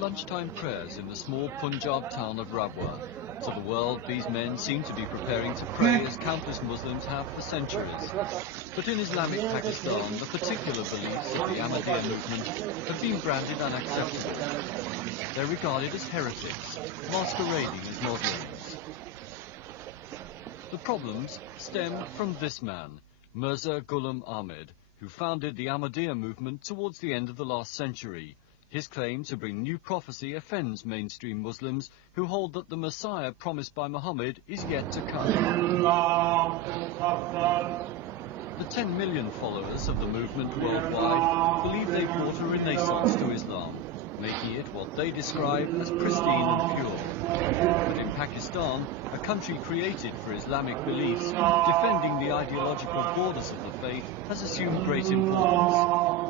Lunchtime prayers in the small Punjab town of Rabwah. To the world, these men seem to be preparing to pray as countless Muslims have for centuries. But in Islamic Pakistan, the particular beliefs of the Ahmadiyya movement have been branded unacceptable. They're regarded as heretics, masquerading as Muslims. The problems stem from this man, Mirza Ghulam Ahmed, who founded the Ahmadiyya movement towards the end of the last century. His claim to bring new prophecy offends mainstream Muslims who hold that the Messiah promised by Muhammad is yet to come. The 10 million followers of the movement worldwide believe they've brought a renaissance to Islam, making it what they describe as pristine and pure. But in Pakistan, a country created for Islamic beliefs, defending the ideological borders of the faith has assumed great importance.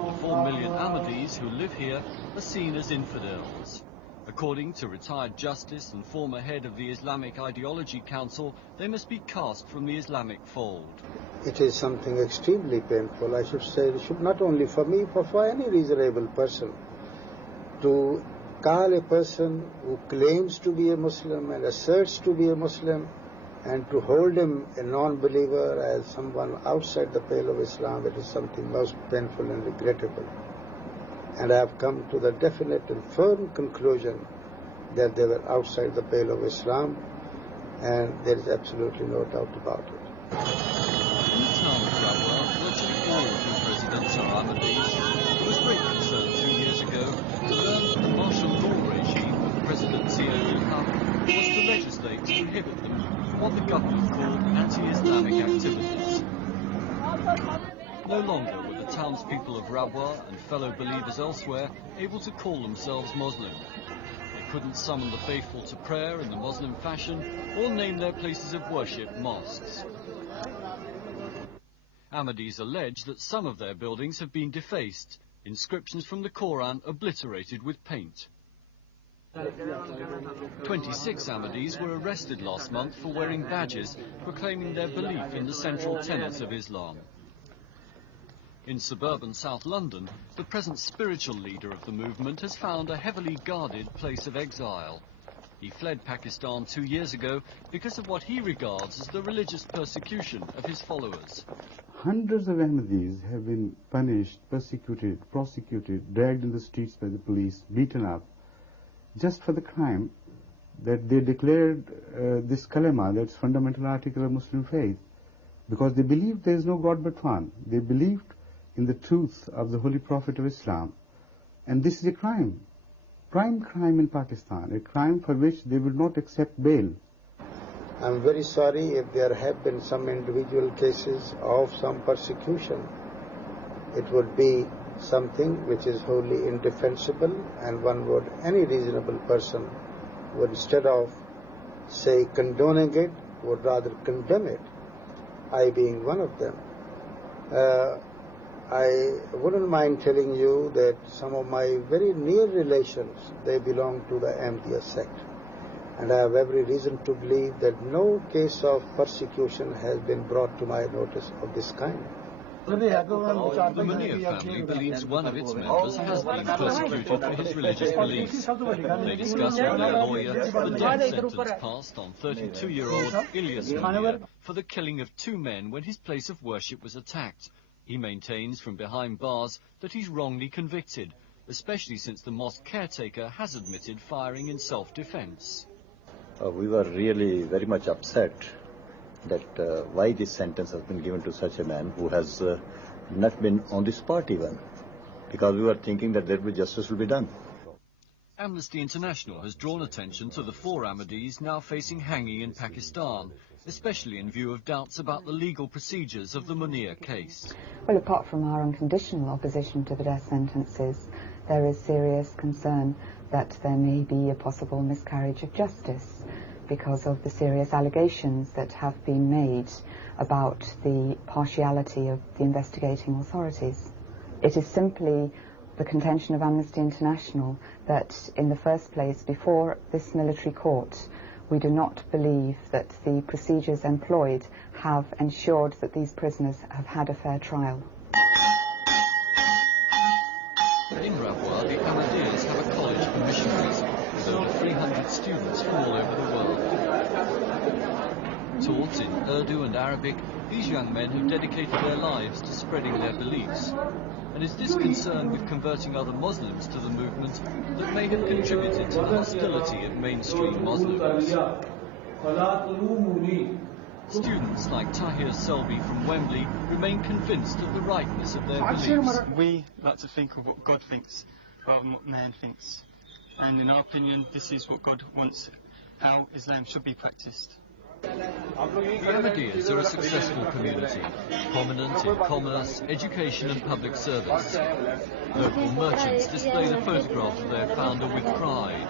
The 4 million Ahmadis who live here are seen as infidels. According to retired justice and former head of the Islamic Ideology Council, they must be cast from the Islamic fold. It is something extremely painful, I should say, not only for me, but for any reasonable person, to call a person who claims to be a Muslim and asserts to be a Muslim and to hold him a non-believer as someone outside the pale of Islam. It is something most painful and regrettable. And I have come to the definite and firm conclusion that they were outside the pale of Islam, and there is absolutely no doubt about it. In the town of Rabwah, virtually all of whose residents are Ahmadis, there was great concern 2 years ago to learn that the martial law regime of President Zia-ul-Haq was to legislate to prohibit them, what the government called anti-Islamic activities. No longer were the townspeople of Rabwah and fellow believers elsewhere able to call themselves Muslim. They couldn't summon the faithful to prayer in the Muslim fashion or name their places of worship mosques. Ahmadis allege that some of their buildings have been defaced, inscriptions from the Quran obliterated with paint. 26 Ahmadis were arrested last month for wearing badges proclaiming their belief in the central tenets of Islam. In suburban South London, the present spiritual leader of the movement has found a heavily guarded place of exile. He fled Pakistan 2 years ago because of what he regards as the religious persecution of his followers. Hundreds of Ahmadis have been punished, persecuted, prosecuted, dragged in the streets by the police, beaten up, just for the crime that they declared this kalima, that's fundamental article of Muslim faith, because they believed there is no God but one. They believed in the truth of the Holy Prophet of Islam. And this is a crime, prime crime in Pakistan, a crime for which they will not accept bail. I'm very sorry if there have been some individual cases of some persecution. It would be something which is wholly indefensible, and any reasonable person would, instead of, say, condoning it, would rather condemn it, I being one of them. I wouldn't mind telling you that some of my very near relations, they belong to the Ahmadiyya sect. And I have every reason to believe that no case of persecution has been brought to my notice of this kind. The Munir family believes one of its members has been persecuted for his religious beliefs. They discuss with their lawyer the death sentence passed on 32-year-old Ilyas Munir for the killing of 2 men when his place of worship was attacked. He maintains from behind bars that he's wrongly convicted, especially since the mosque caretaker has admitted firing in self-defense. We were really very much upset that why this sentence has been given to such a man who has not been on the spot even, because we were thinking that justice will be done. Amnesty International has drawn attention to the 4 Ahmadis now facing hanging in Pakistan, especially in view of doubts about the legal procedures of the Munir case. Well, apart from our unconditional opposition to the death sentences, there is serious concern that there may be a possible miscarriage of justice because of the serious allegations that have been made about the partiality of the investigating authorities. It is simply the contention of Amnesty International that, in the first place, before this military court, we do not believe that the procedures employed have ensured that these prisoners have had a fair trial. In Rabwah, the Ahmadiyas have a college for missionaries. students from all over the world. Taught in Urdu and Arabic, these young men have dedicated their lives to spreading their beliefs. And it's this concern with converting other Muslims to the movement that may have contributed to the hostility of mainstream Muslims. Students like Tahir Selby from Wembley remain convinced of the rightness of their beliefs. We like to think of what God thinks rather than what man thinks. And in our opinion, this is what God wants, how Islam should be practiced. The Ahmadiyyas are a successful community, prominent in commerce, education and public service. Local merchants display the photograph of their founder with pride.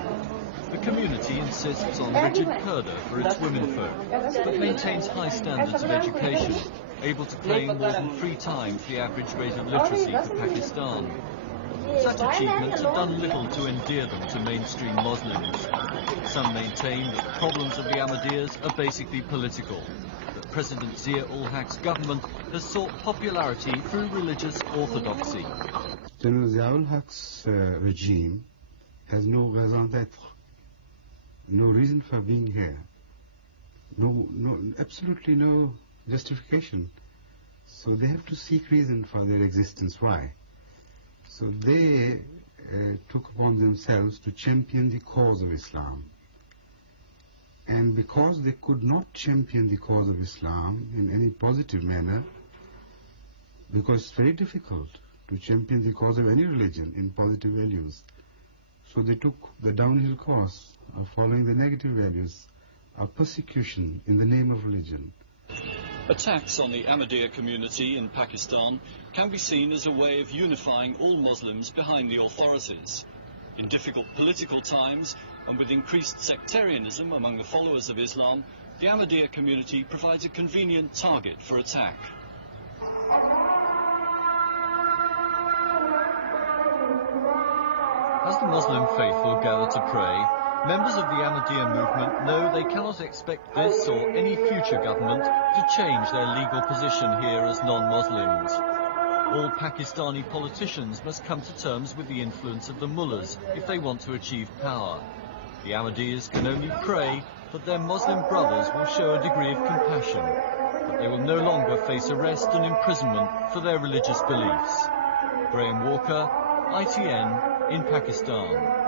The community insists on rigid purdah for its womenfolk, but maintains high standards of education, able to claim more than 3 times the average rate of literacy for Pakistan. Such achievements have done little to endear them to mainstream Muslims. Some maintain that the problems of the Ahmadiyyas are basically political, that President Zia-ul-Haq's government has sought popularity through religious orthodoxy. General Zia-ul-Haq's regime has no raison d'être, no reason for being here, absolutely no justification. So they have to seek reason for their existence. Why? So they took upon themselves to champion the cause of Islam. And because they could not champion the cause of Islam in any positive manner, because it's very difficult to champion the cause of any religion in positive values, so they took the downhill course of following the negative values of persecution in the name of religion. Attacks on the Ahmadiyya community in Pakistan can be seen as a way of unifying all Muslims behind the authorities. In difficult political times, and with increased sectarianism among the followers of Islam, the Ahmadiyya community provides a convenient target for attack. As the Muslim faithful gather to pray, members of the Ahmadiyya movement know they cannot expect this or any future government to change their legal position here as non-Muslims. All Pakistani politicians must come to terms with the influence of the mullahs if they want to achieve power. The Ahmadiyyas can only pray that their Muslim brothers will show a degree of compassion, that they will no longer face arrest and imprisonment for their religious beliefs. Graham Walker, ITN, in Pakistan.